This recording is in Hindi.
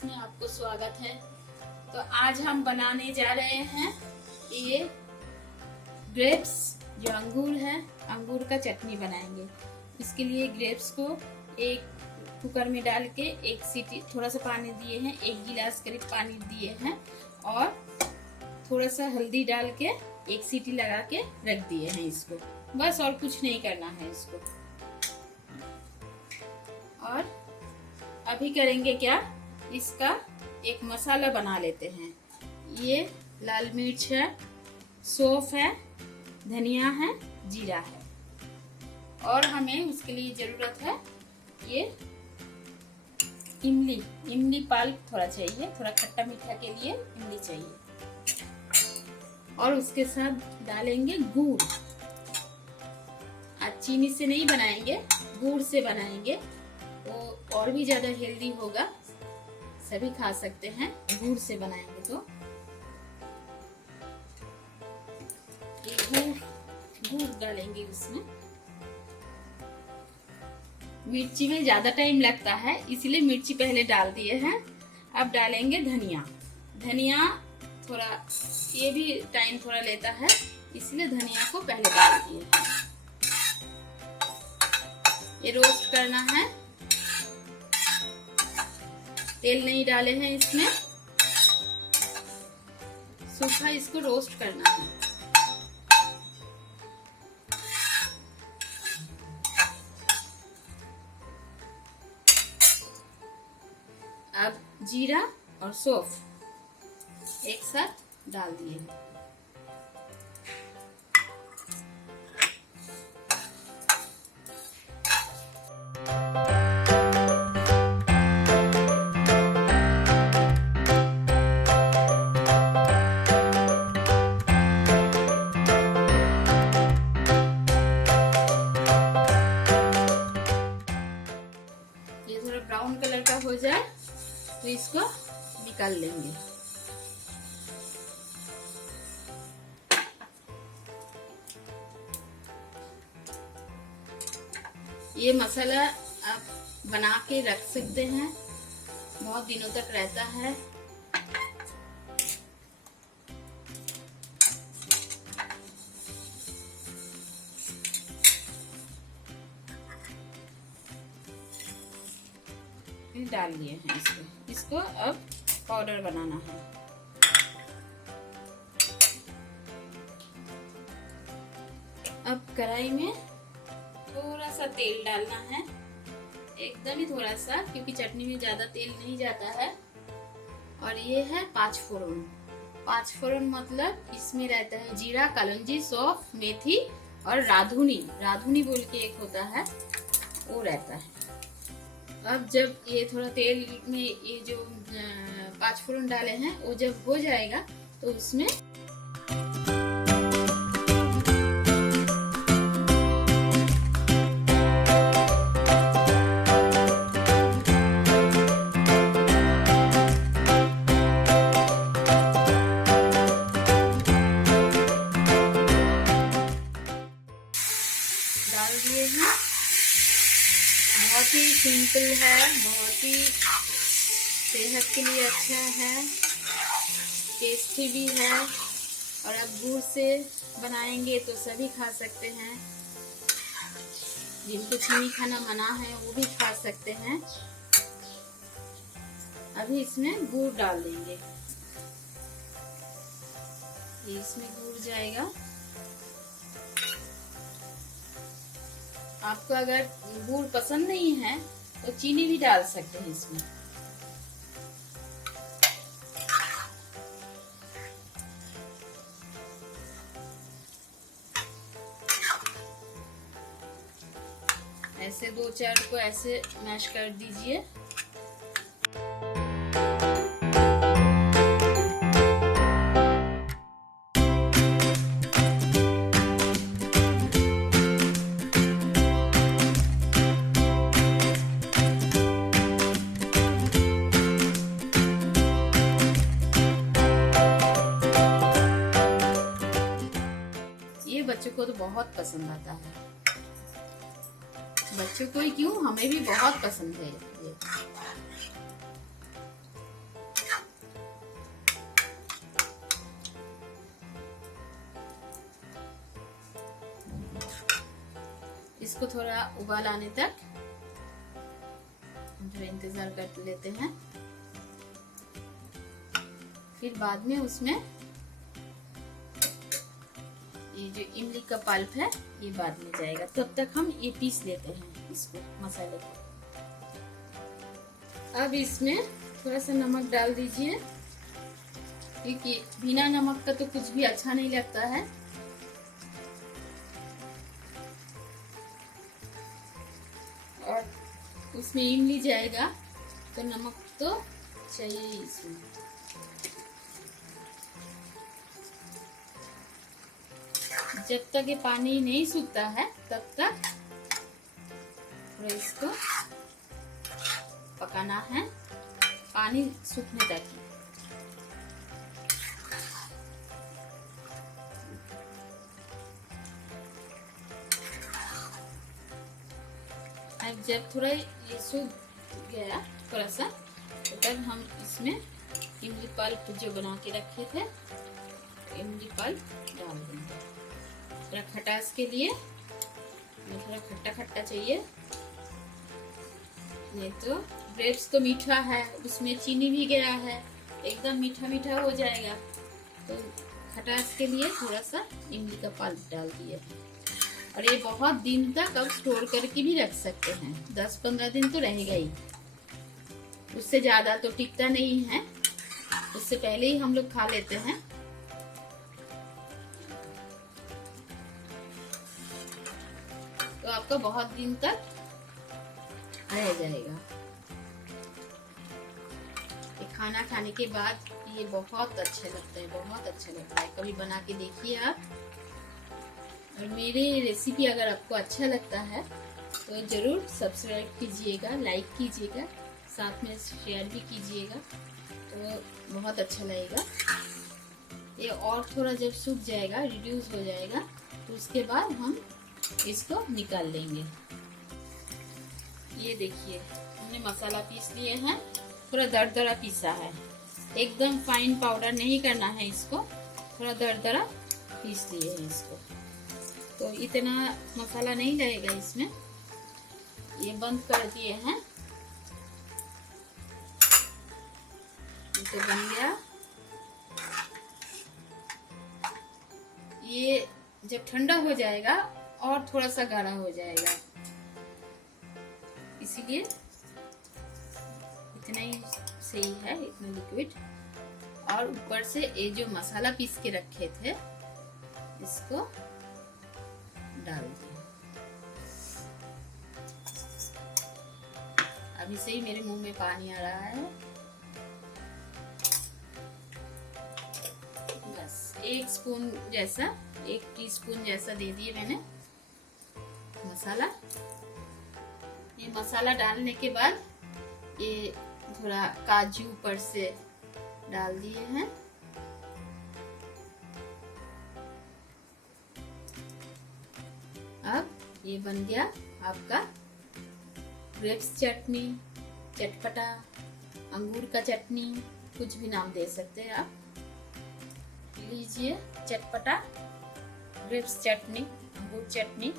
वीडियोस में आपको स्वागत है। तो आज हम बनाने जा रहे हैं ये ग्रेप्स, जो अंगूर है, अंगूर का चटनी बनाएंगे। इसके लिए ग्रेप्स को एक कुकर में डाल के एक सीटी, थोड़ा सा पानी दिए हैं, 1 गिलास करीब पानी दिए हैं और थोड़ा सा हल्दी डाल के एक सीटी लगा के रख दिए हैं इसको। बस और कुछ नहीं करना है इसको। और अभी करेंगे क्या, इसका एक मसाला बना लेते हैं। ये लाल मिर्च है, सौंफ है, धनिया है, जीरा है और हमें उसके लिए जरूरत है ये इमली पल्प थोड़ा चाहिए, थोड़ा खट्टा मीठा के लिए इमली चाहिए। और उसके साथ डालेंगे गुड़। आज चीनी से नहीं बनाएंगे, गुड़ से बनाएंगे, तो और भी ज्यादा हेल्दी होगा, सभी खा सकते हैं गुड़ से बनाएंगे। तो ये गुड़ डालेंगे उसमें। मिर्ची में ज्यादा टाइम लगता है, इसलिए मिर्ची पहले डाल दिए हैं। अब डालेंगे धनिया। धनिया थोड़ा, ये भी टाइम थोड़ा लेता है, इसलिए धनिया को पहले डाल दिए हैं। ये रोस्ट करना है, तेल नहीं डाले हैं इसमें, सूखा इसको रोस्ट करना है। अब जीरा और सौंफ एक साथ डाल दिए। ब्राउन कलर का हो जाए तो इसको निकाल लेंगे। ये मसाला आप बना के रख सकते हैं, बहुत दिनों तक रहता है। डाल लिए हैं इसको अब पाउडर बनाना है। अब कढ़ाई में थोड़ा सा तेल डालना है, एकदम ही थोड़ा सा, क्योंकि चटनी में ज्यादा तेल नहीं जाता है। और ये है 5 फोरन। 5 फोरन मतलब इसमें रहता है जीरा, kalonji, सौंफ, मेथी और राधुनी बोल के एक होता है, वो रहता है। अब जब ये थोड़ा तेल में ये जो 5 फोरन डाले हैं वो जब हो जाएगा तो उसमें डाल दिए हैं। बहुत ही सिंपल है, बहुत ही सेहत के लिए अच्छा है, टेस्टी भी है। और अब गुड़ से बनाएंगे तो सभी खा सकते हैं, जिनको चीनी खाना मना है वो भी खा सकते हैं। अभी इसमें गुड़ डाल देंगे, ये इसमें गुड़ जाएगा। आपको अगर गुड़ पसंद नहीं है तो चीनी भी डाल सकते हैं इसमें। ऐसे 2-4 को ऐसे मैश कर दीजिए। बच्चों को तो बहुत पसंद आता है, बच्चों को ही क्यों, हमें भी बहुत पसंद है ये। इसको थोड़ा उबाल आने तक थोड़ा इंतजार कर लेते हैं। फिर बाद में उसमें ये जो इमली का पल्प है ये बाद में जाएगा। तब तक हम ये पीस लेते हैं इसको, मसाले को। अब इसमें थोड़ा सा नमक डाल दीजिए, क्योंकि बिना नमक का तो कुछ भी अच्छा नहीं लगता है। और उसमें इमली जाएगा तो नमक तो चाहिए इसमें। जब तक ये पानी नहीं सूखता है तब तक थोड़ा इसको पकाना है, पानी सूखने तक। अब जब थोड़ा ये सूख गया थोड़ा सा, तो तब हम इसमें इमली पल्प जो बना के रखे थे, इमली पल्प डाल देंगे। थोड़ा खटास के लिए, थोड़ा खट्टा खट्टा चाहिए, नहीं तो ग्रेप्स तो मीठा है, उसमें चीनी भी गया है, एकदम मीठा मीठा हो जाएगा। तो खटास के लिए थोड़ा सा इमली का पल्प डाल दिए। और ये बहुत दिन तक अब स्टोर करके भी रख सकते हैं, 10-15 दिन तो रहेगा ही, उससे ज्यादा तो टिकता नहीं है। उससे पहले ही हम लोग खा लेते हैं। तो आपका बहुत दिन तक रह जाएगा। ये खाना खाने के बाद ये बहुत अच्छा लगता है, बहुत अच्छा लगता है। कभी बना के देखिए आप। और मेरी रेसिपी अगर आपको अच्छा लगता है तो जरूर सब्सक्राइब कीजिएगा, लाइक कीजिएगा, साथ में शेयर भी कीजिएगा, तो बहुत अच्छा लगेगा। ये और थोड़ा जब सूख जाएगा, रिड्यूस हो जाएगा, तो उसके बाद हम इसको निकाल लेंगे। ये देखिए हमने मसाला पीस लिए हैं, थोड़ा दरदरा पीसा है, एकदम फाइन पाउडर नहीं करना है इसको, थोड़ा दरदरा पीस लिए हैं इसको। तो इतना मसाला नहीं लगेगा इसमें। ये बंद कर दिए हैं, ये तो बन गया। ये जब ठंडा हो जाएगा और थोड़ा सा गाढ़ा हो जाएगा, इसीलिए इतना ही सही है, इतना लिक्विड। और ऊपर से ये जो मसाला पीस के रखे थे इसको डाल दिया। अभी से ही मेरे मुंह में पानी आ रहा है। बस 1 स्पून जैसा, 1 टीस्पून जैसा दे दिए मैंने मसाला। ये मसाला डालने के बाद ये थोड़ा काजू ऊपर से डाल दिए हैं। अब ये बन गया आपका ग्रेप्स चटनी, चटपटा, अंगूर का चटनी, कुछ भी नाम दे सकते हैं आप। लीजिए चटपटा ग्रेप्स चटनी, अंगूर चटनी।